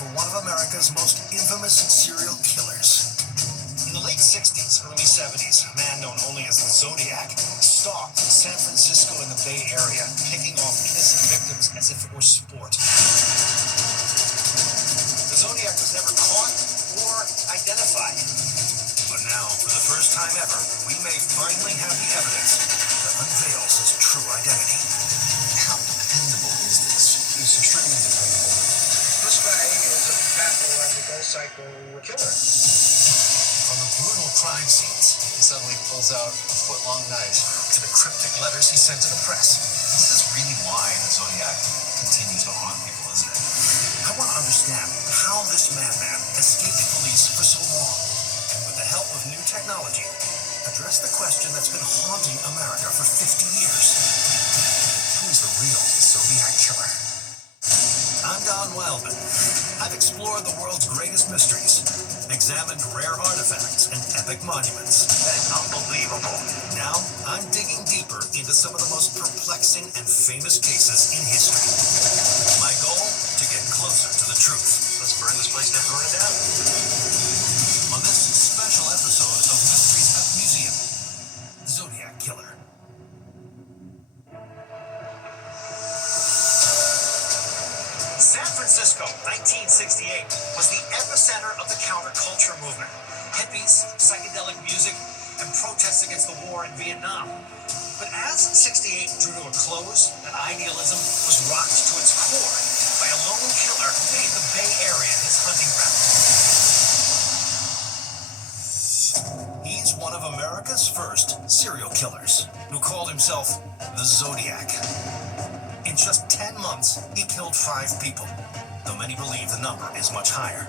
for one of America's most infamous serial killers. In the late 60s, early 70s, a man known only as the Zodiac stalked San Francisco and the Bay Area, picking off innocent victims as if it were sport. The Zodiac was never caught or identified. But now, for the first time ever, we may finally have the evidence that unveils his true identity. How dependable is this? It's extremely dependable. This guy is a pathological psycho killer. From the brutal crime scenes, he suddenly pulls out a foot-long knife, to the cryptic letters he sent to the press. This is really why the Zodiac continues to haunt people, isn't it? I want to understand how this madman escaped police for so long, and with the help of new technology, address the question that's been haunting America for 50 years. Who is the real Zodiac killer? I'm Don Wildman. I've explored the world's greatest mysteries, examined rare artifacts and epic monuments. That's unbelievable. Now, I'm digging deeper into some of the most perplexing and famous cases in history. My goal? To get closer to the truth. Let's burn this place down. Burn it down. On this special episode of Mysteries at the Museum, Zodiac Killer. San Francisco, 1968, was the epicenter of the counterculture movement. Hippies, psychedelic music, and protests against the war in Vietnam. But as 68 drew to a close, that idealism was rocked to its core by a lone killer who made the Bay Area his hunting ground. He's one of America's first serial killers, who called himself the Zodiac. In just 10 months, he killed 5 people, though many believe the number is much higher.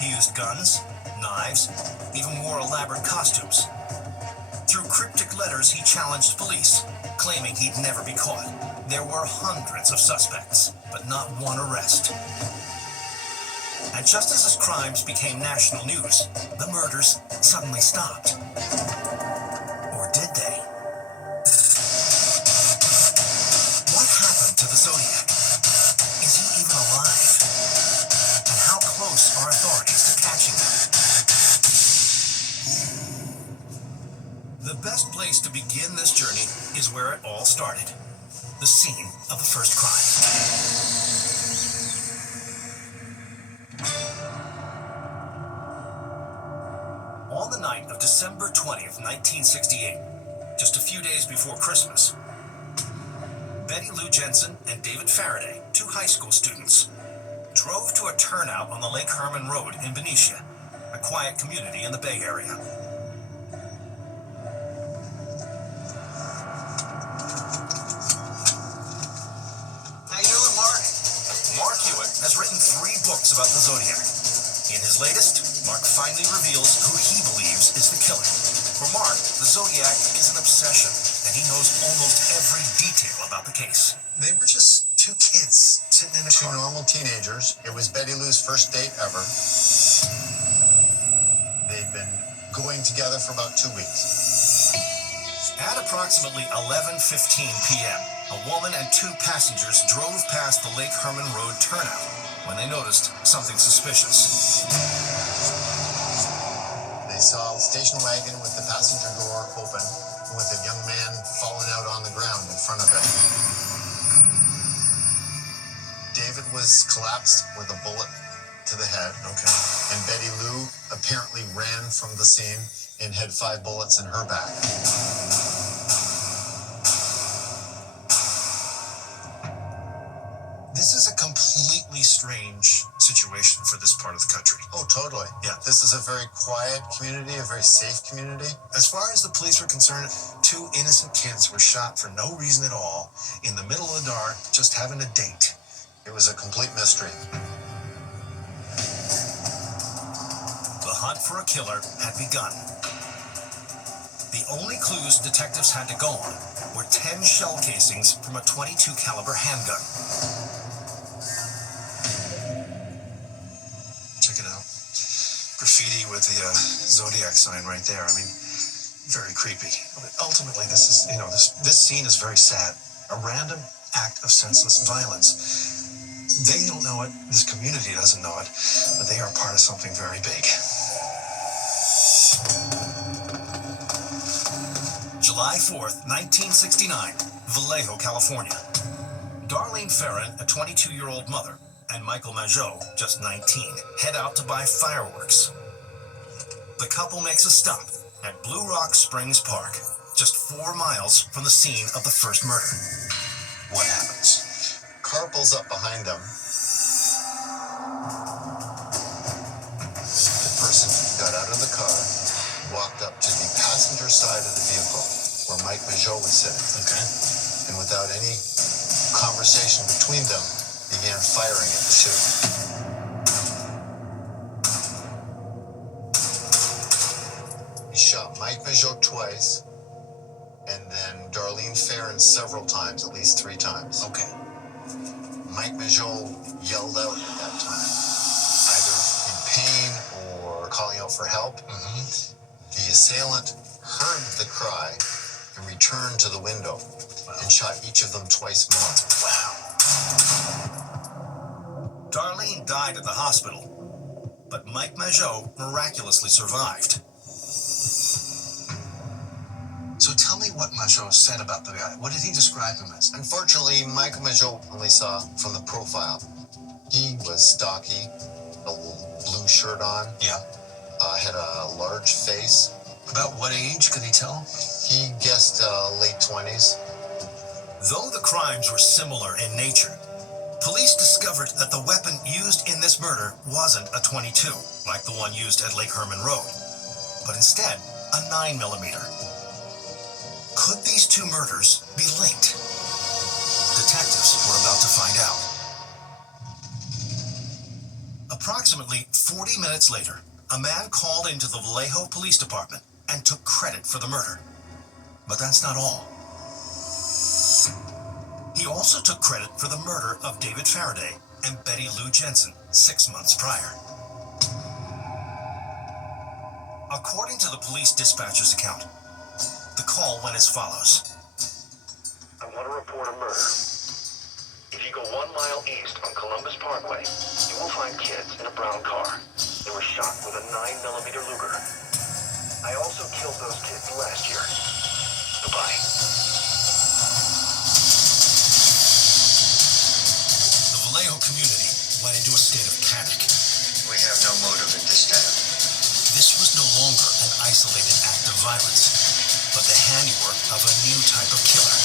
He used guns, knives, even wore elaborate costumes. Through cryptic letters, he challenged police, claiming he'd never be caught. There were hundreds of suspects, but not one arrest. And just as his crimes became national news, the murders suddenly stopped. Or did they? What happened to the Zodiac? Is he even alive? And how close are authorities to catching him? The best place to begin this journey is where it all started. The scene of the first crime. On the night of December 20th, 1968, just a few days before Christmas, Betty Lou Jensen and David Faraday, 2 high school students, drove to a turnout on the Lake Herman Road in Benicia, a quiet community in the Bay Area. How you doing, Mark? Mark Hewitt has written 3 books about the Zodiac. In his latest, Mark finally reveals who he believes is the killer. For Mark, the Zodiac is an obsession, and he knows almost every detail about the case. They were just 2 kids sitting in a car. 2 normal teenagers. It was Betty Lou's first date ever. They'd been going together for about 2 weeks. At approximately 11:15 p.m., a woman and 2 passengers drove past the Lake Herman Road turnout when they noticed something suspicious. They saw a station wagon with the passenger door open, with a young man fallen out on the ground in front of it. David was collapsed with a bullet to the head. Okay. And Betty Lou apparently ran from the scene and had 5 bullets in her back. This is a completely strange situation for this part of the country. Oh, totally. Yeah. This is a very quiet community, a very safe community. As far as the police were concerned, 2 innocent kids were shot for no reason at all, in the middle of the dark, just having a date. It was a complete mystery. The hunt for a killer had begun. The only clues detectives had to go on were 10 shell casings from a .22 caliber handgun. Check it out. Graffiti with the Zodiac sign right there. I mean, very creepy. But ultimately, this is, this scene is very sad. A random act of senseless violence. They don't know it, this community doesn't know it, but they are part of something very big. July 4th, 1969, Vallejo, California. Darlene Ferrin, a 22-year-old mother, and Michael Majot, just 19, head out to buy fireworks. The couple makes a stop at Blue Rock Springs Park, just 4 miles from the scene of the first murder. What happens? Car pulls up behind them. The person got out of the car, walked up to the passenger side of the vehicle where Mike Majot was sitting. Okay. And without any conversation between them, began firing at the shooter. He shot Mike Majot twice, and then Darlene Ferrin several times, at least 3 times. Okay. Mike Majot yelled out at that time, either in pain or calling out for help. The assailant heard the cry and returned to the window and shot each of them twice more. Wow. Darlene died at the hospital, but Mike Majot miraculously survived. So tell me what Majot said about the guy. What did he describe him as? Unfortunately, Michael Majot only saw from the profile. He was stocky, a blue shirt on. Yeah. Had a large face. About what age could he tell? He guessed late 20s. Though the crimes were similar in nature, police discovered that the weapon used in this murder wasn't a .22, like the one used at Lake Herman Road, but instead a 9mm. Could these 2 murders be linked? Detectives were about to find out. Approximately 40 minutes later, a man called into the Vallejo Police Department and took credit for the murder. But that's not all. He also took credit for the murder of David Faraday and Betty Lou Jensen 6 months prior. According to the police dispatcher's account, the call went as follows. I want to report a murder. If you go 1 mile east on Columbus Parkway, you will find kids in a brown car. They were shot with a 9mm Luger. I also killed those kids last year. Goodbye. The Vallejo community went into a state of panic. We have no motive in this town. This was no longer an isolated act of violence, but the handiwork of a new type of killer.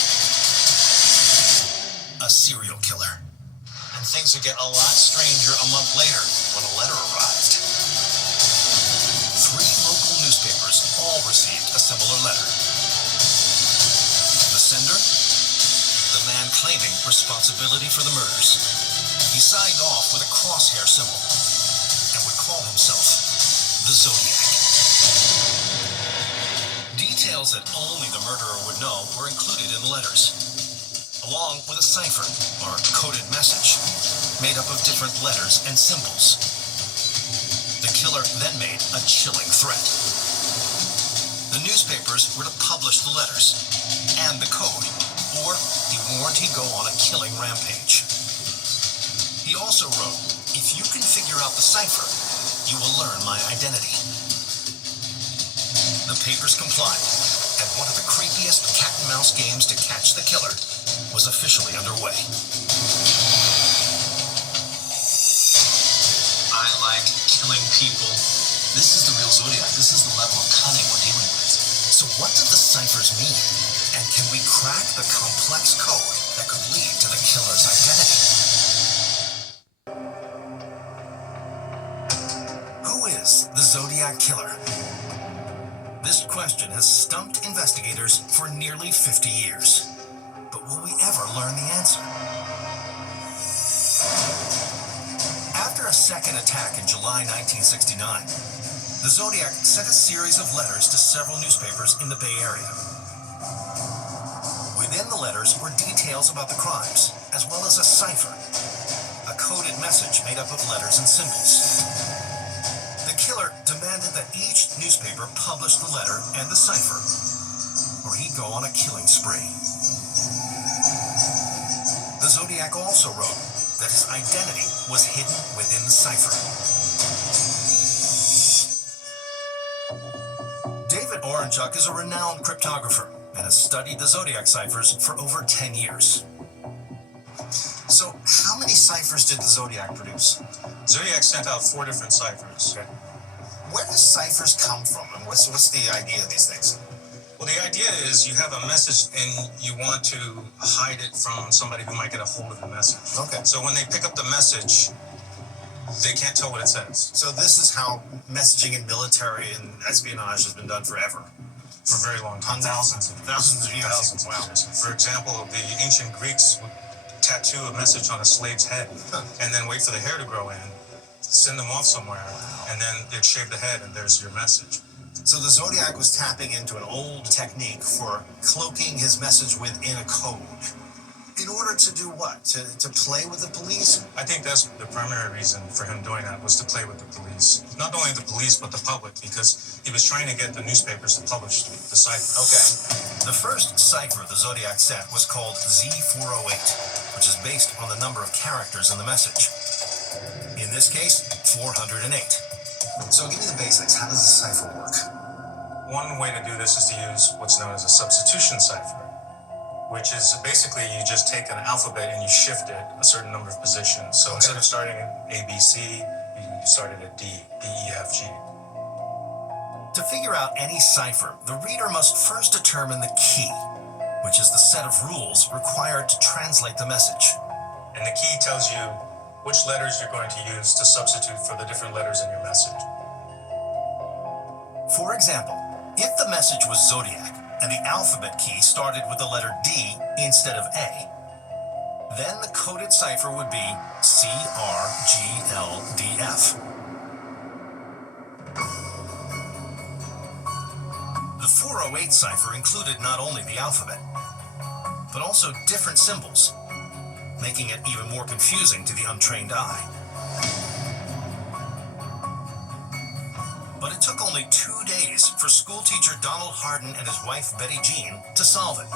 A serial killer. And things would get a lot stranger a month later when a letter arrived. 3 local newspapers all received a similar letter. The sender? The man claiming responsibility for the murders. He signed off with a crosshair symbol and would call himself the Zodiac. Details that only the murderer would know were included in the letters, along with a cipher, or coded message, made up of different letters and symbols. The killer then made a chilling threat. The newspapers were to publish the letters and the code, or he warned he'd go on a killing rampage. He also wrote, "If you can figure out the cipher, you will learn my identity." The papers complied, and one of the creepiest cat-and-mouse games to catch the killer was officially underway. I like killing people. This is the real Zodiac. This is the level of cunning we're dealing with. So what did the ciphers mean? And can we crack the complex code that could lead to the killer's identity? Who is the Zodiac Killer? This question has stumped investigators for nearly 50 years. But will we ever learn the answer? After a second attack in July 1969, the Zodiac sent a series of letters to several newspapers in the Bay Area. Within the letters were details about the crimes, as well as a cipher, a coded message made up of letters and symbols. The killer demanded that each newspaper publish the letter and the cipher, or he'd go on a killing spree. The Zodiac also wrote, that his identity was hidden within the cipher. David Oranchuk is a renowned cryptographer and has studied the Zodiac ciphers for over 10 years. So, how many ciphers did the Zodiac produce? Zodiac sent out 4 different ciphers. Okay. Where do ciphers come from, and what's the idea of these things? Well, the idea is you have a message and you want to hide it from somebody who might get a hold of the message. Okay. So when they pick up the message, they can't tell what it says. So this is how messaging in military and espionage has been done forever. For a very long time. Thousands of years. Thousands of Wow. years. For example, the ancient Greeks would tattoo a message on a slave's head and then wait for the hair to grow in, send them off somewhere, and then they'd shave the head and there's your message. So the Zodiac was tapping into an old technique for cloaking his message within a code. In order to do what? To play with the police? I think that's the primary reason for him doing that, was to play with the police. Not only the police, but the public, because he was trying to get the newspapers to publish the cipher. Okay. The first cipher the Zodiac sent was called Z408, which is based on the number of characters in the message. In this case, 408. So give me the basics. How does a cipher work? One way to do this is to use what's known as a substitution cipher, which is basically you just take an alphabet and you shift it a certain number of positions. So instead of starting at A, B, C, you started at D, E, F, G. To figure out any cipher, the reader must first determine the key, which is the set of rules required to translate the message. And the key tells you which letters you're going to use to substitute for the different letters in your message. For example, if the message was Zodiac and the alphabet key started with the letter D instead of A, then the coded cipher would be CRGLDF. The 408 cipher included not only the alphabet, but also different symbols, making it even more confusing to the untrained eye. But it took only 2 days for schoolteacher Donald Hardin and his wife Betty Jean to solve it.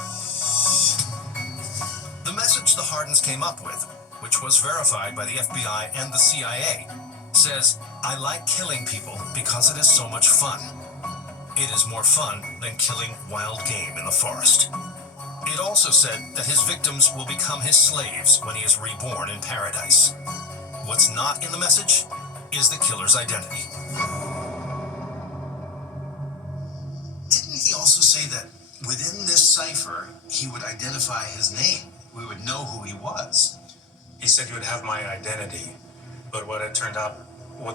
The message the Hardins came up with, which was verified by the FBI and the CIA, says, "I like killing people because it is so much fun. It is more fun than killing wild game in the forest." It also said that his victims will become his slaves when he is reborn in paradise. What's not in the message is the killer's identity. Didn't he also say that within this cipher, he would identify his name? We would know who he was. He said you would have my identity, but what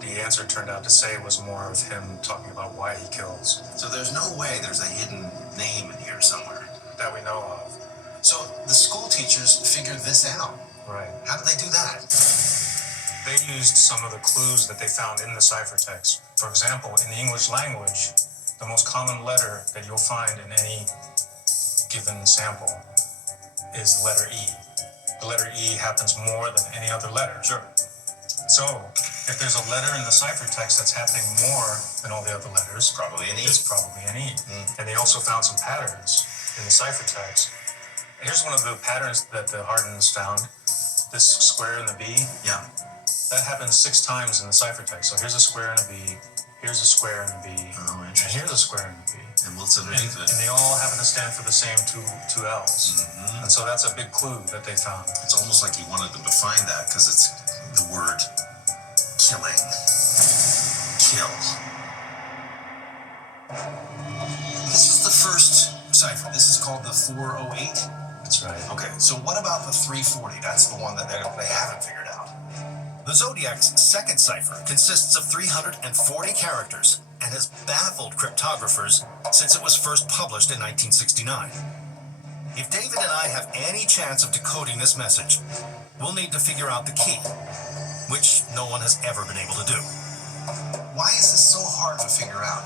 the answer turned out to say was more of him talking about why he kills. So there's no way there's a hidden name in here somewhere. That we know of. So the school teachers figured this out. Right. How did they do that? They used some of the clues that they found in the ciphertext. For example, in the English language, the most common letter that you'll find in any given sample is the letter E. The letter E happens more than any other letter. Sure. So, if there's a letter in the ciphertext that's happening more than all the other letters, Probably an E. it's probably an E. And they also found some patterns in the ciphertext. Here's one of the patterns that the Hardins found. This square and the B. Yeah. That happens 6 times in the ciphertext. So here's a square and a B. Here's a square and a B. Oh, And interesting. here's a square and a B. And what's underneath And it? they all happen to stand for the same two L's. Mm-hmm. And so that's a big clue that they found. It's almost like he wanted them to find that because it's the word killing. Kill. This is the first cipher. This is called the 408. That's right. Okay, so what about the 340? That's the one that they haven't figured out. The Zodiac's second cipher consists of 340 characters and has baffled cryptographers since it was first published in 1969. If David and I have any chance of decoding this message, we'll need to figure out the key, which no one has ever been able to do. Why is this so hard to figure out?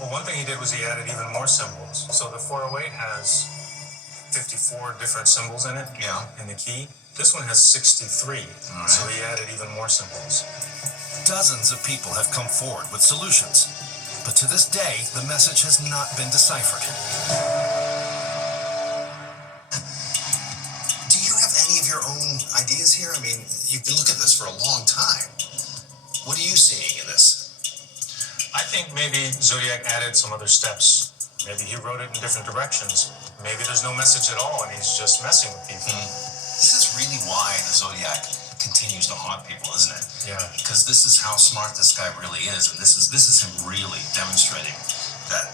Well, one thing he did was he added even more symbols. So the 408 has 54 different symbols in it. Yeah. In the key. This one has 63. All right. So he added even more symbols. Dozens of people have come forward with solutions, but to this day, the message has not been deciphered. Do you have any of your own ideas here? here? I mean, you've been looking at this for a long time. What are you seeing in this? I think maybe Zodiac added some other steps. Maybe he wrote it in different directions. Maybe there's no message at all and he's just messing with people. This is really why the Zodiac continues to haunt people, isn't it? Yeah. Because this is how smart this guy really is, and this is him really demonstrating that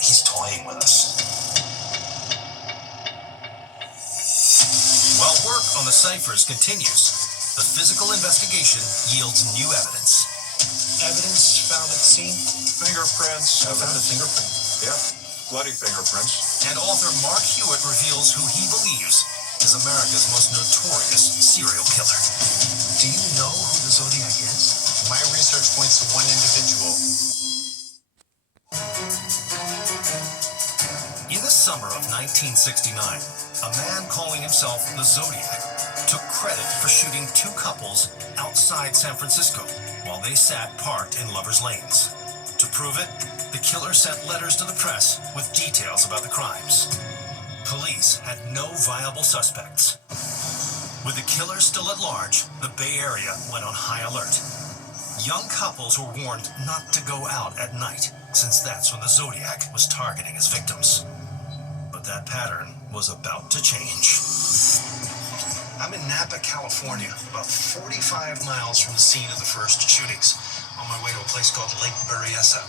he's toying with us. While work on the ciphers continues, the physical investigation yields new evidence. Evidence found at the scene? Fingerprints. I found a fingerprint. Yeah, bloody fingerprints. And author Mark Hewitt reveals who he believes is America's most notorious serial killer. Do you know who the Zodiac is? My research points to one individual. In the summer of 1969, a man calling himself the Zodiac took credit for shooting two couples outside San Francisco while they sat parked in lovers' lanes. To prove it, the killer sent letters to the press with details about the crimes. Police had no viable suspects. With the killer still at large, the Bay Area went on high alert. Young couples were warned not to go out at night, since that's when the Zodiac was targeting his victims. But that pattern was about to change. I'm in Napa, California, about 45 miles from the scene of the first shootings, on my way to a place called Lake Berryessa.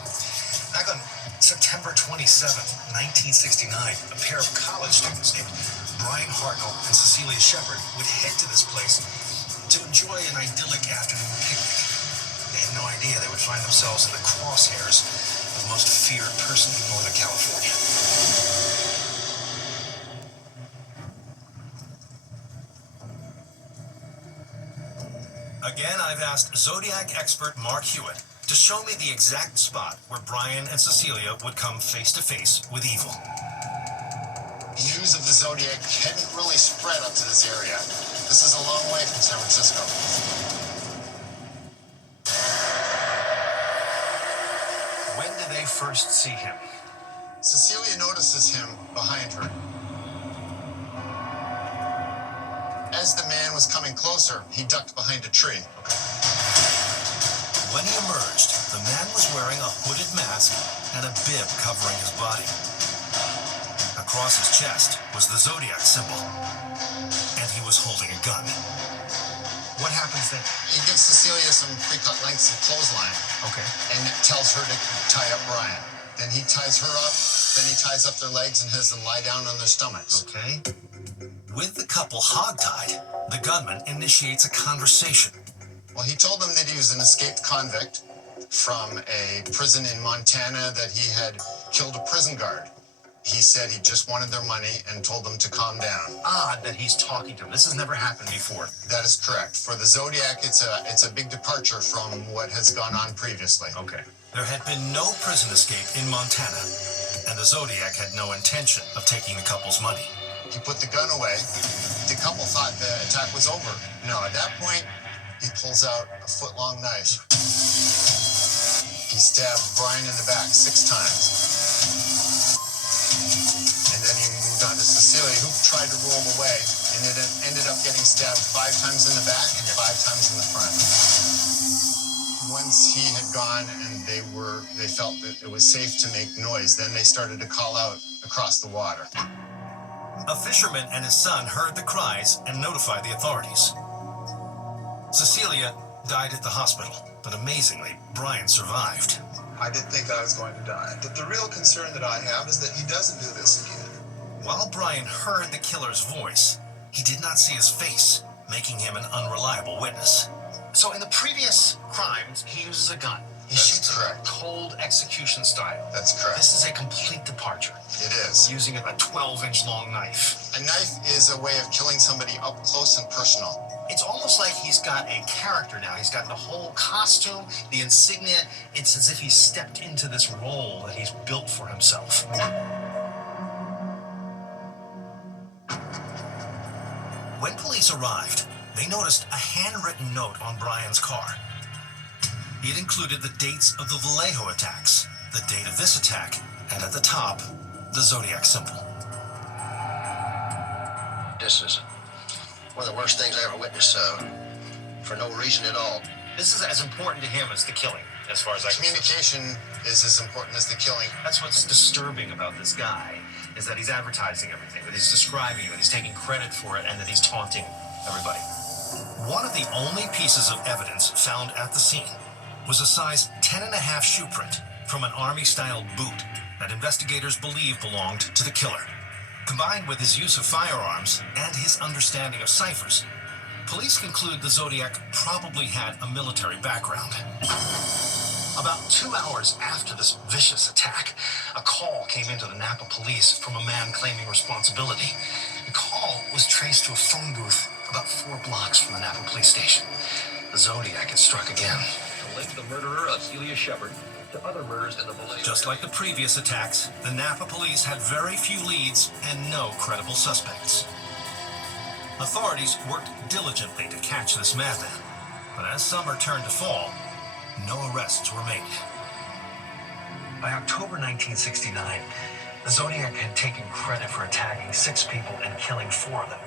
Back on September 27th, 1969, a pair of college students named Brian Hartnell and Cecilia Shepard would head to this place to enjoy an idyllic afternoon picnic. They had no idea they would find themselves in the crosshairs of the most feared person in Northern California. Again, I've asked Zodiac expert Mark Hewitt to show me the exact spot where Brian and Cecilia would come face to face with evil. News of the Zodiac hadn't really spread up to this area. This is a long way from San Francisco. When did they first see him? Cecilia notices him behind her. As the man was coming closer, he ducked behind a tree. When he emerged, the man was wearing a hooded mask and a bib covering his body. Across his chest was the Zodiac symbol, and he was holding a gun. What happens then? He gives Cecilia some pre-cut lengths of clothesline. Okay. And tells her to tie up Brian. Then he ties her up, then he ties up their legs and has them lie down on their stomachs. Okay. With the couple hogtied, the gunman initiates a conversation. Well, he told them that he was an escaped convict from a prison in Montana, that he had killed a prison guard. He said he just wanted their money and told them to calm down. Odd that he's talking to them. This has never happened before. That is correct. For the Zodiac, it's a big departure from what has gone on previously. Okay. There had been no prison escape in Montana, and the Zodiac had no intention of taking the couple's money. He put the gun away. The couple thought the attack was over. No, at that point, he pulls out a foot-long knife. He stabbed Brian in the back 6 times. And then he moved on to Cecilia, who tried to roll away, and it ended up getting stabbed 5 times in the back and 5 times in the front. Once he had gone and they felt that it was safe to make noise, then they started to call out across the water. A fisherman and his son heard the cries and notified the authorities. Cecilia died at the hospital, but amazingly, Brian survived. I did think I was going to die. But the real concern that I have is that he doesn't do this again. While Brian heard the killer's voice, he did not see his face, making him an unreliable witness. So in the previous crimes, he uses a gun. He That's shoots correct. a cold execution style. That's correct. This is a complete departure. It is. Using a 12-inch long knife. A knife is a way of killing somebody up close and personal. It's almost like he's got a character now. He's got the whole costume, the insignia. It's as if he's stepped into this role that he's built for himself. When police arrived, they noticed a handwritten note on Brian's car. It included the dates of the Vallejo attacks, the date of this attack, and at the top, the Zodiac symbol. This is one of the worst things I ever witnessed, for no reason at all. This is as important to him as the killing, as far as I can see. Communication is as important as the killing. That's what's disturbing about this guy, is that he's advertising everything, that he's describing it, that he's taking credit for it, and that he's taunting everybody. One of the only pieces of evidence found at the scene was a size 10.5 shoe print from an Army-style boot that investigators believe belonged to the killer. Combined with his use of firearms and his understanding of ciphers, police conclude the Zodiac probably had a military background. About 2 hours after this vicious attack, a call came into the Napa police from a man claiming responsibility. The call was traced to a phone booth about 4 blocks from the Napa police station. The Zodiac had struck again. To link the murderer of Celia Shepard to other murders in the Vallejo Just like the previous attacks, the Napa police had very few leads and no credible suspects. Authorities worked diligently to catch this madman, but as summer turned to fall, no arrests were made. By October 1969, the Zodiac had taken credit for attacking 6 people and killing 4 of them.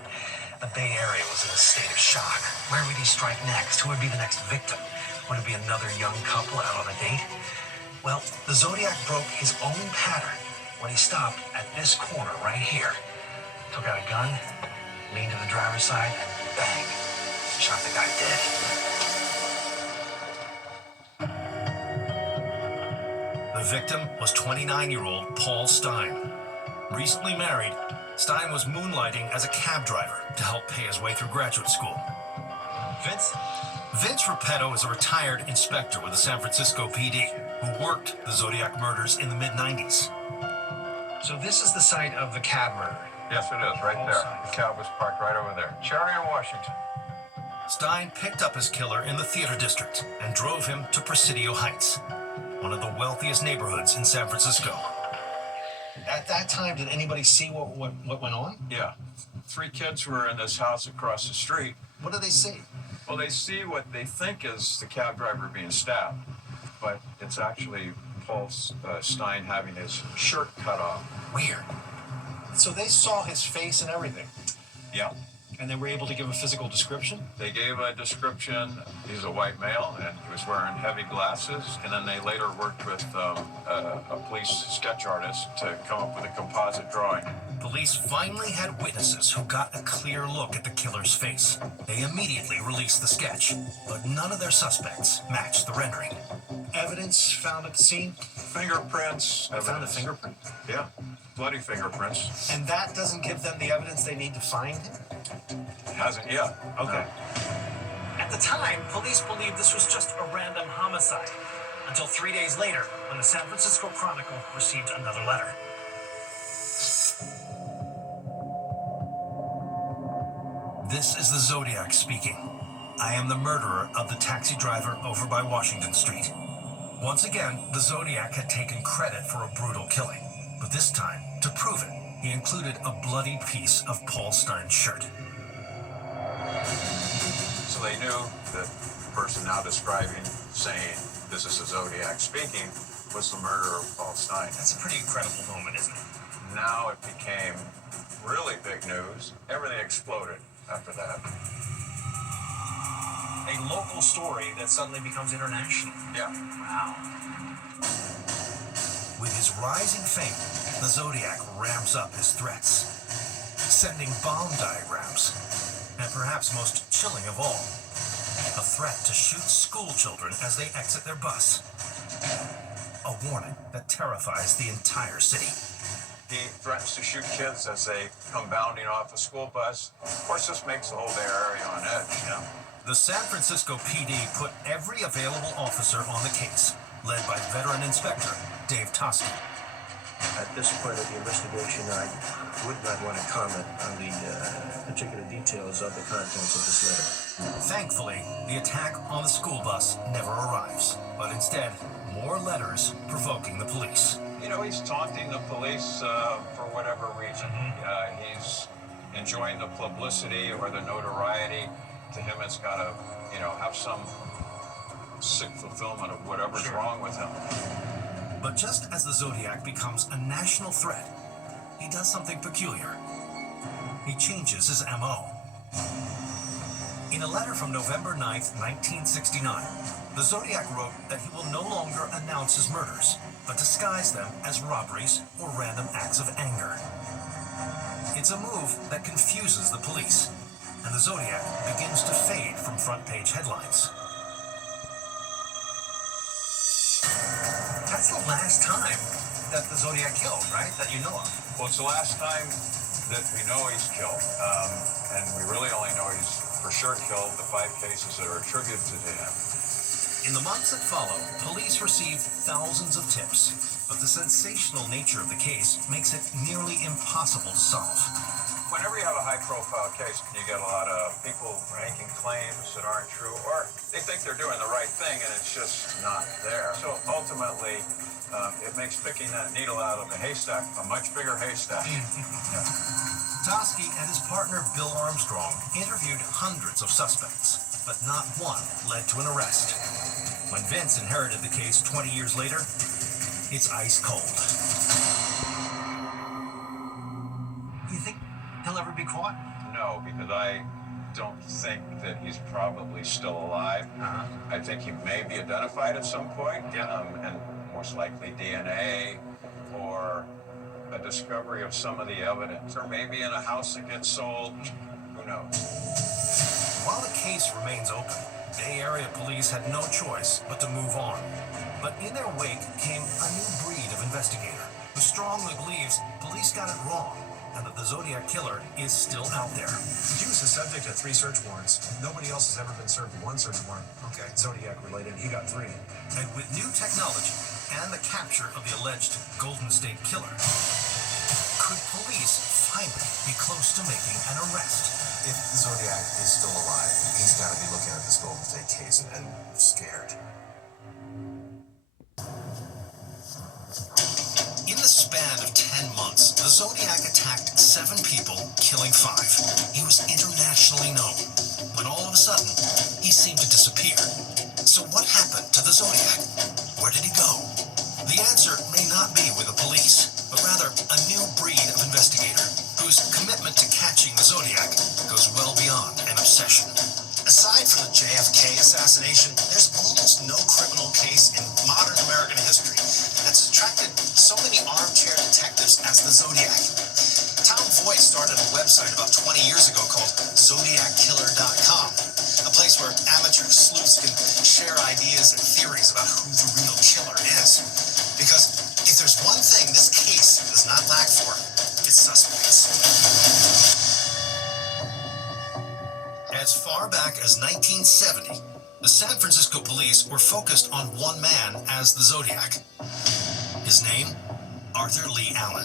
The Bay Area was in a state of shock. Where would he strike next? Who would be the next victim? Would it be another young couple out on a date? Well, the Zodiac broke his own pattern when he stopped at this corner right here. Took out a gun, leaned to the driver's side, and bang, shot the guy dead. The victim was 29-year-old Paul Stein. Recently married, Stein was moonlighting as a cab driver to help pay his way through graduate school. Vince Repetto is a retired inspector with the San Francisco PD who worked the Zodiac murders in the mid-90s. So this is the site of the cab murder. Yes, it is, right there. The cab was parked right over there. Cherry and Washington. Stein picked up his killer in the theater district and drove him to Presidio Heights, one of the wealthiest neighborhoods in San Francisco. At that time, did anybody see what went on? Yeah. 3 kids were in this house across the street. What did they see? Well, they see what they think is the cab driver being stabbed, but it's actually Paul Stein having his shirt cut off. Weird. So they saw his face and everything, Yeah. and they were able to give a physical description? They gave a description. He's a white male, and he was wearing heavy glasses. And then they later worked with a police sketch artist to come up with a composite drawing. Police finally had witnesses who got a clear look at the killer's face. They immediately released the sketch, but none of their suspects matched the rendering. Evidence found at the scene? Fingerprints. They found a evidence. fingerprint. Yeah. Bloody fingerprints. And that doesn't give them the evidence they need to find him? Hasn't yet. Okay. At the time, police believed this was just a random homicide, until 3 days later, when the San Francisco Chronicle received another letter. This is the Zodiac speaking. I am the murderer of the taxi driver over by Washington Street. Once again, the Zodiac had taken credit for a brutal killing, but this time, to prove it, he included a bloody piece of Paul Stein's shirt. So they knew that the person now describing, saying, this is the Zodiac speaking, was the murderer of Paul Stein. That's a pretty incredible moment, isn't it? Now it became really big news. Everything exploded after that. A local story that suddenly becomes international. Yeah. Wow. With his rising fame, the Zodiac ramps up his threats, sending bomb diagrams, and perhaps most chilling of all, a threat to shoot school children as they exit their bus. A warning that terrifies the entire city. He threatens to shoot kids as they come bounding off a school bus. Of course, this makes the whole Bay Area on edge. Yeah. The San Francisco PD put every available officer on the case, led by veteran inspector Dave Tosky. At this point of the investigation, I would not want to comment on the particular details of the contents of this letter. Thankfully, the attack on the school bus never arrives, but instead, more letters provoking the police. You know, he's taunting the police for whatever reason. He's enjoying the publicity or the notoriety. To him, it's got to, have some sick fulfillment of whatever's wrong with him. But just as the Zodiac becomes a national threat, he does something peculiar. He changes his MO. In a letter from November 9th, 1969, the Zodiac wrote that he will no longer announce his murders, but disguise them as robberies or random acts of anger. It's a move that confuses the police, and the Zodiac begins to fade from front-page headlines. That's the last time that the Zodiac killed, right? That you know of. Well, it's the last time that we know he's killed, and we really only know he's for sure killed the 5 cases that are attributed to him. In the months that follow, police received thousands of tips, but the sensational nature of the case makes it nearly impossible to solve. Whenever you have a high-profile case, you get a lot of people making claims that aren't true, or they think they're doing the right thing and it's just not there. So ultimately, it makes picking that needle out of the haystack a much bigger haystack. Yeah. Toschi and his partner Bill Armstrong interviewed hundreds of suspects, but not one led to an arrest. When Vince inherited the case 20 years later, it's ice cold. You think he'll ever be caught? No, because I don't think that he's probably still alive. I think he may be identified at some point, and most likely DNA or a discovery of some of the evidence, or maybe in a house that gets sold. Who knows? While the case remains open, Bay Area police had no choice but to move on. But in their wake came a new breed of investigator who strongly believes police got it wrong and that the Zodiac killer is still out there. He was the subject of 3 search warrants. Nobody else has ever been served with 1 search warrant. Okay. Zodiac related, he got 3. And with new technology and the capture of the alleged Golden State Killer, could police finally be close to making an arrest? If the Zodiac is still alive, he's got to be looking at this Golden State case and scared. In the span of 10 months, the Zodiac attacked 7 people, killing 5. He was internationally known, when all of a sudden, he seemed to disappear. So what happened to the Zodiac? Where did he go? The answer may not be with the police, but rather a new breed of investigator whose commitment to catching the Zodiac goes well beyond an obsession. Aside from the JFK assassination, there's almost no criminal case in modern American history that's attracted so many armchair detectives as the Zodiac. Tom Voight started a website about 20 years ago called ZodiacKiller.com, a place where amateur sleuths can share ideas and theories about who the real killer is. Because if there's one thing this case does not lack for, it's suspects. As far back as 1970, the San Francisco police were focused on one man as the Zodiac. His name, Arthur Lee Allen.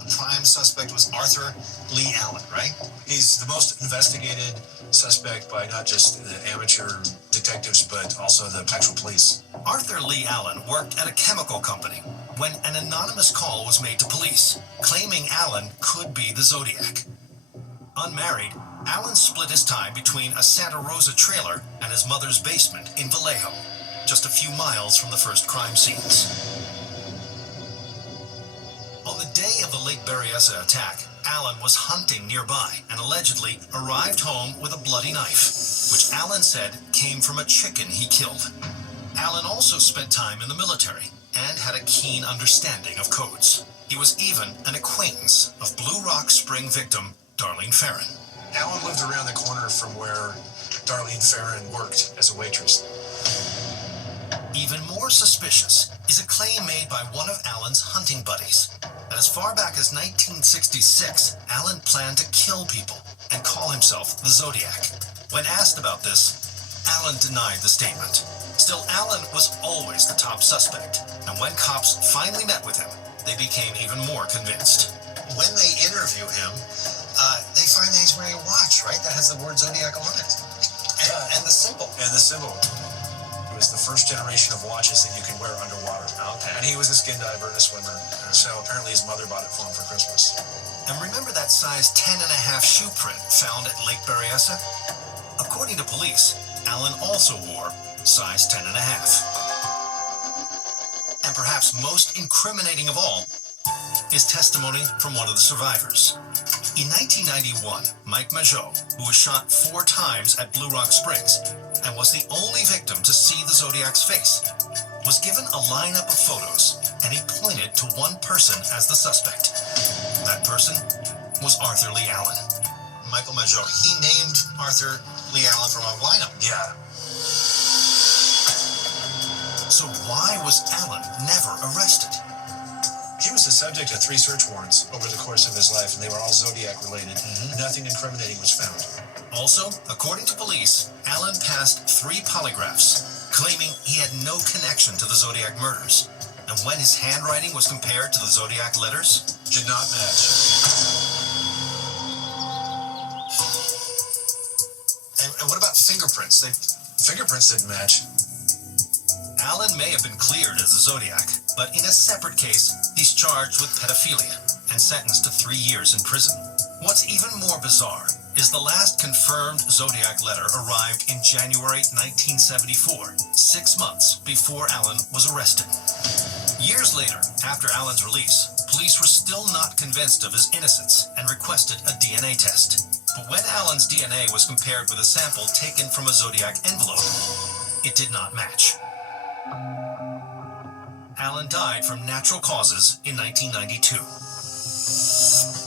The prime suspect was Arthur Lee Allen, right? He's the most investigated suspect by not just the amateur detectives, but also the actual police. Arthur Lee Allen worked at a chemical company when an anonymous call was made to police, claiming Allen could be the Zodiac. Unmarried, Allen split his time between a Santa Rosa trailer and his mother's basement in Vallejo, just a few miles from the first crime scenes. On the day of the Lake Berryessa attack, Allen was hunting nearby and allegedly arrived home with a bloody knife, which Allen said came from a chicken he killed. Allen also spent time in the military and had a keen understanding of codes. He was even an acquaintance of Blue Rock Spring victim Darlene Ferrin. Allen lived around the corner from where Darlene Ferrin worked as a waitress. Even more suspicious is a claim made by one of Allen's hunting buddies that as far back as 1966, Allen planned to kill people and call himself the Zodiac. When asked about this, Allen denied the statement. Still, Allen was always the top suspect, and when cops finally met with him, they became even more convinced. When they interview him, they find that he's wearing a watch, right? That has the word Zodiac on it. And the symbol. And the symbol. It was the first generation of watches that you could wear underwater. Okay. And he was a skin diver and a swimmer. So apparently his mother bought it for him for Christmas. And remember that size 10.5 shoe print found at Lake Berryessa? According to police, Allen also wore size 10.5. And perhaps most incriminating of all is testimony from one of the survivors. In 1991, Mike Majot, who was shot 4 times at Blue Rock Springs and was the only victim to see the Zodiac's face, was given a lineup of photos, and he pointed to one person as the suspect. That person was Arthur Lee Allen. Michael Majot, he named Arthur Lee Allen from a lineup. Yeah. So why was Allen never arrested? He was the subject of 3 search warrants over the course of his life, and they were all Zodiac related. Nothing incriminating was found. Also, according to police, Allen passed 3 polygraphs, claiming he had no connection to the Zodiac murders. And when his handwriting was compared to the Zodiac letters, Did not match. And what about fingerprints? Fingerprints didn't match. Allen may have been cleared as the Zodiac, but in a separate case, he's charged with pedophilia and sentenced to 3 years in prison. What's even more bizarre is the last confirmed Zodiac letter arrived in January 1974, 6 months before Allen was arrested. Years later, after Allen's release, police were still not convinced of his innocence and requested a DNA test. But when Allen's DNA was compared with a sample taken from a Zodiac envelope, it did not match. Allen died from natural causes in 1992.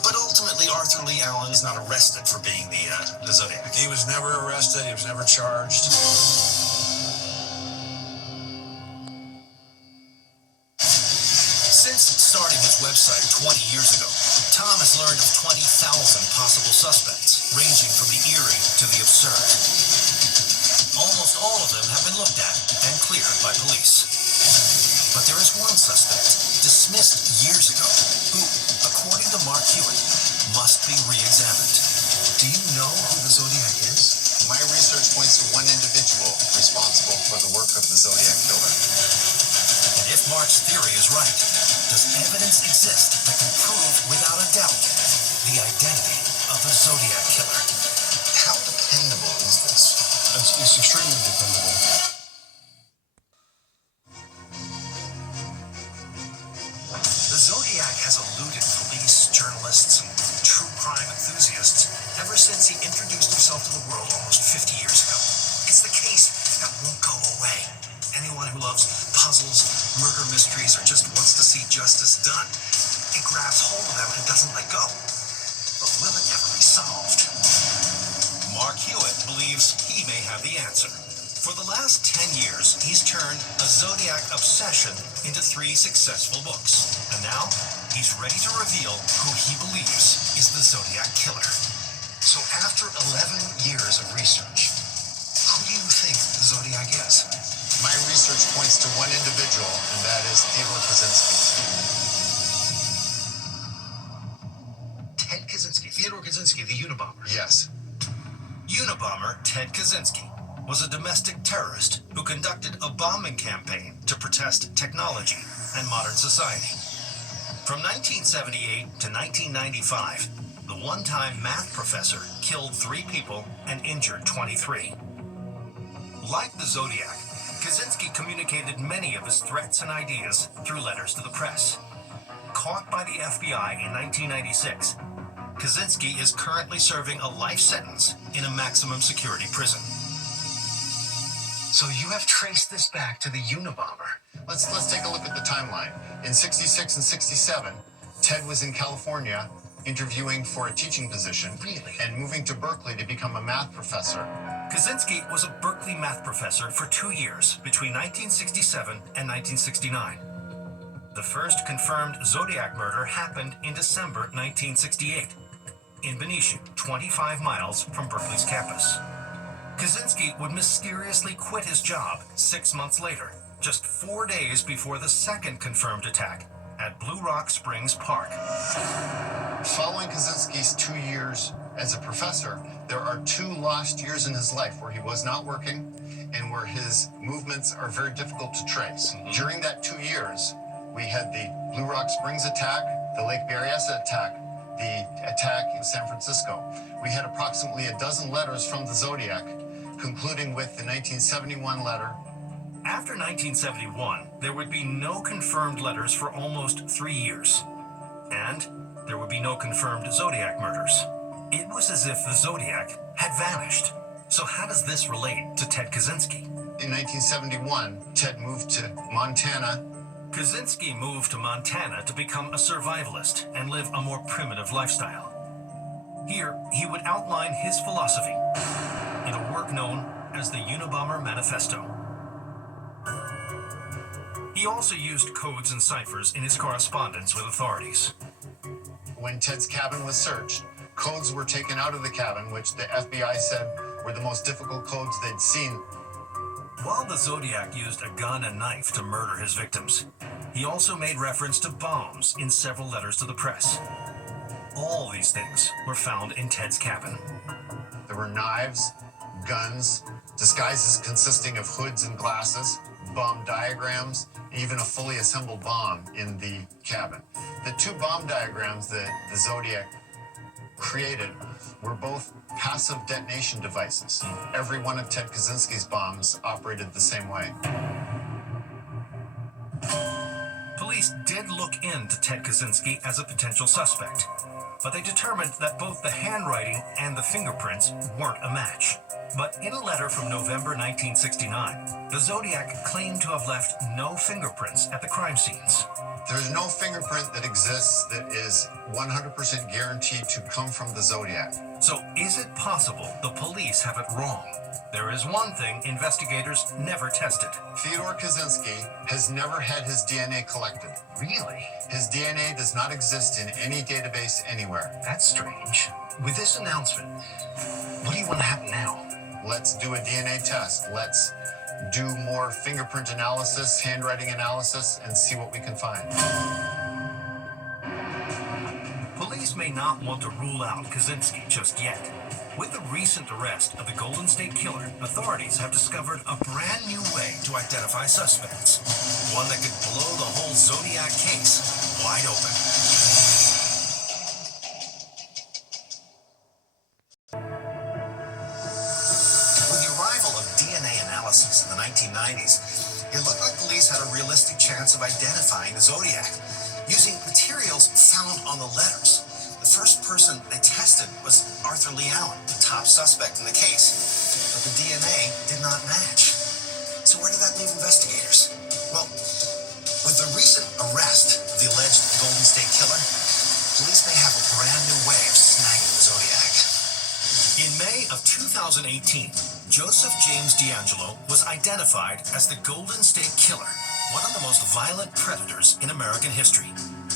But ultimately, Arthur Lee Allen is not arrested for being the Zodiac. He was never arrested. He was never charged. Since starting his website 20 years ago, Tom has learned of 20,000 possible suspects, ranging from the eerie to the absurd. Almost all of them have been looked at and cleared by police. But there is one suspect, dismissed years ago, who, according to Mark Hewitt, must be re-examined. Do you know who the Zodiac is? My research points to one individual responsible for the work of the Zodiac killer. And if Mark's theory is right, does evidence exist that can prove without a doubt the identity of the Zodiac killer? How dependable is this? It's extremely dependable. The Zodiac has eluded police, journalists, and true crime enthusiasts ever since he introduced himself to the world almost 50 years ago. It's the case that won't go away. Anyone who loves puzzles, murder mysteries, or just wants to see justice done, it grabs hold of them and doesn't let go. But will it ever be solved? Mark Hewitt believes he may have the answer. For the last 10 years, he's turned a Zodiac obsession into 3 successful books. And now, he's ready to reveal who he believes is the Zodiac killer. So after 11 years of research, who do you think the Zodiac is? My research points to one individual, and that is Theodore Kaczynski. Ted Kaczynski. Theodore Kaczynski, the Unabomber. Yes. Unabomber Ted Kaczynski was a domestic terrorist who conducted a bombing campaign to protest technology and modern society. From 1978 to 1995, the one-time math professor killed 3 people and injured 23. Like the Zodiac, Kaczynski communicated many of his threats and ideas through letters to the press. Caught by the FBI in 1996, Kaczynski is currently serving a life sentence in a maximum security prison. So you have traced this back to the Unabomber. Let's take a look at the timeline. In 66 and 67, Ted was in California interviewing for a teaching position. Really? And moving to Berkeley to become a math professor. Kaczynski was a Berkeley math professor for 2 years between 1967 and 1969. The first confirmed Zodiac murder happened in December 1968 in Benicia, 25 miles from Berkeley's campus. Kaczynski would mysteriously quit his job 6 months later, just 4 days before the second confirmed attack at Blue Rock Springs Park. Following Kaczynski's 2 years as a professor, there are 2 lost years in his life where he was not working and where his movements are very difficult to trace. During that 2 years, we had the Blue Rock Springs attack, the Lake Berryessa attack, the attack in San Francisco. We had approximately a dozen letters from the Zodiac, concluding with the 1971 letter. After 1971, there would be no confirmed letters for almost 3 years. And there would be no confirmed Zodiac murders. It was as if the Zodiac had vanished. So how does this relate to Ted Kaczynski? In 1971, Ted moved to Montana. Kaczynski moved to Montana to become a survivalist and live a more primitive lifestyle. Here, he would outline his philosophy in a work known as the Unabomber Manifesto. He also used codes and ciphers in his correspondence with authorities. When Ted's cabin was searched, codes were taken out of the cabin, which the FBI said were the most difficult codes they'd seen. While the Zodiac used a gun and knife to murder his victims, he also made reference to bombs in several letters to the press. All these things were found in Ted's cabin. There were knives, guns, disguises consisting of hoods and glasses, bomb diagrams, even a fully assembled bomb in the cabin. The two bomb diagrams that the Zodiac created were both passive detonation devices. Every one of Ted Kaczynski's bombs operated the same way. Police did look into Ted Kaczynski as a potential suspect, but they determined that both the handwriting and the fingerprints weren't a match. But in a letter from November 1969, the Zodiac claimed to have left no fingerprints at the crime scenes. There's no fingerprint that exists that is 100% guaranteed to come from the Zodiac. So is it possible the police have it wrong? There is one thing investigators never tested. Theodore Kaczynski has never had his DNA collected. Really? His DNA does not exist in any database anywhere. That's strange. With this announcement, what do you want to happen now? Let's do a DNA test. Let's do more fingerprint analysis, handwriting analysis, and see what we can find. Police may not want to rule out Kaczynski just yet. With the recent arrest of the Golden State Killer, authorities have discovered a brand new way to identify suspects. One that could blow the whole Zodiac case wide open. With the arrival of DNA analysis in the 1990s, it looked like police had a realistic chance of identifying the Zodiac using materials found on the letters. The first person they tested was Arthur Lee Allen, the top suspect in the case, but the DNA did not match. So where did that leave investigators? Well, with the recent arrest of the alleged Golden State Killer, police may have a brand new way of snagging the Zodiac. In May of 2018, Joseph James D'Angelo was identified as the Golden State Killer, one of the most violent predators in American history.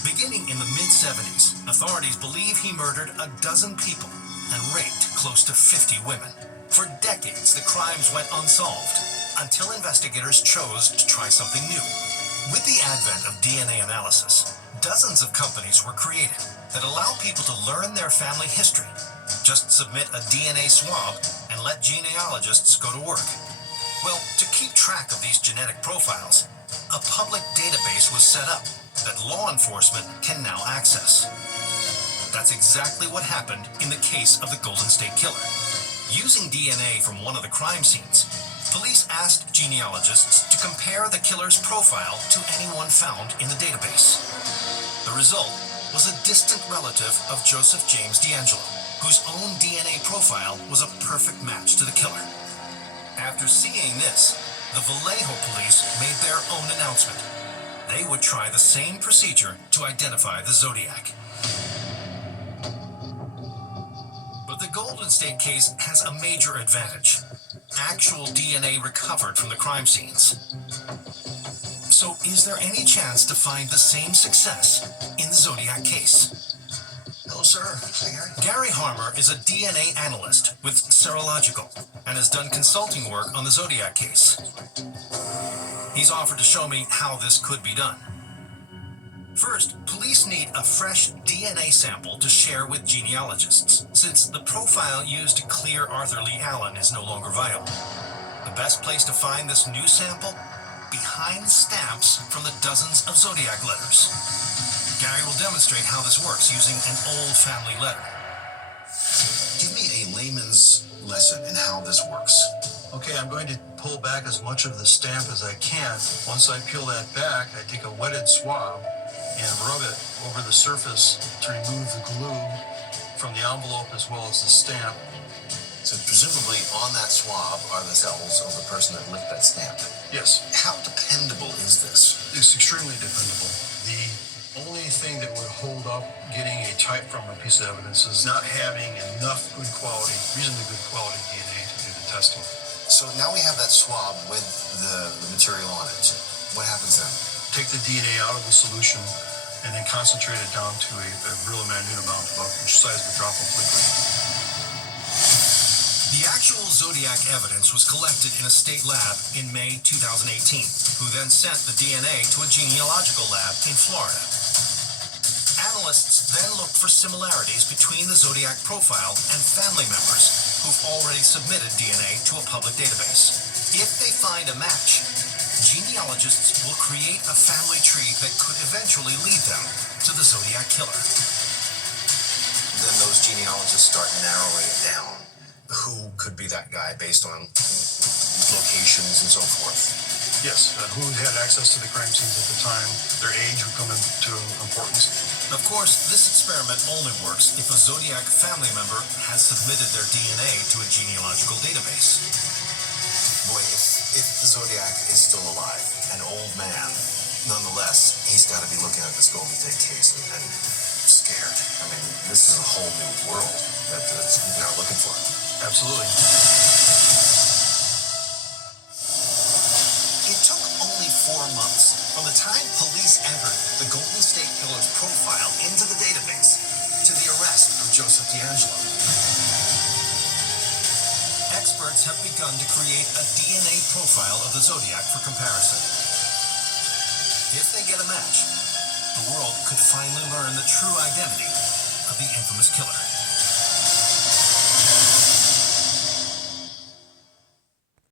Beginning in the mid-70s, authorities believe he murdered a dozen people and raped close to 50 women. For decades, the crimes went unsolved until investigators chose to try something new. With the advent of DNA analysis, dozens of companies were created that allow people to learn their family history. Just submit a DNA swab and let genealogists go to work. Well, to keep track of these genetic profiles, a public database was set up that law enforcement can now access. That's exactly what happened in the case of the Golden State Killer. Using DNA from one of the crime scenes, police asked genealogists to compare the killer's profile to anyone found in the database. The result was a distant relative of Joseph James D'Angelo, whose own DNA profile was a perfect match to the killer. After seeing this, the Vallejo police made their own announcement. They would try the same procedure to identify the Zodiac. But the Golden State case has a major advantage. Actual DNA recovered from the crime scenes. So is there any chance to find the same success in the Zodiac case? No, sir. Gary Harmer is a DNA analyst with Serological and has done consulting work on the Zodiac case. He's offered to show me how this could be done. First, police need a fresh DNA sample to share with genealogists, since the profile used to clear Arthur Lee Allen is no longer viable. The best place to find this new sample? Behind stamps from the dozens of Zodiac letters. Gary will demonstrate how this works using an old family letter. Give me a layman's lesson in how this works. Okay, I'm going to pull back as much of the stamp as I can. Once I peel that back, I take a wetted swab and rub it over the surface to remove the glue from the envelope as well as the stamp. So presumably on that swab are the cells of the person that licked that stamp. Yes. How dependable is this? It's extremely dependable. The only thing that would hold up getting a type from a piece of evidence is not having enough good quality, reasonably good quality DNA to do the testing. So now we have that swab with the material on it. What happens then? Take the DNA out of the solution and then concentrate it down to a real minute amount, about the size of a drop of liquid. The actual Zodiac evidence was collected in a state lab in May 2018, who then sent the DNA to a genealogical lab in Florida. Analysts then looked for similarities between the Zodiac profile and family members who've already submitted DNA to a public database. If they find a match, genealogists will create a family tree that could eventually lead them to the Zodiac killer. Then those genealogists start narrowing it down. Who could be that guy based on locations and so forth? Yes, who had access to the crime scenes at the time, their age would come into importance. Of course, this experiment only works if a Zodiac family member has submitted their DNA to a genealogical database. Boy, if the Zodiac is still alive, an old man, nonetheless, he's got to be looking at this Golden State case and scared. I mean, this is a whole new world that he's now looking for. Absolutely. It took only 4 months from the time police entered the Golden State Killer's profile into the database to the arrest of Joseph D'Angelo. Experts have begun to create a DNA profile of the Zodiac for comparison. If they get a match, the world could finally learn the true identity of the infamous killer.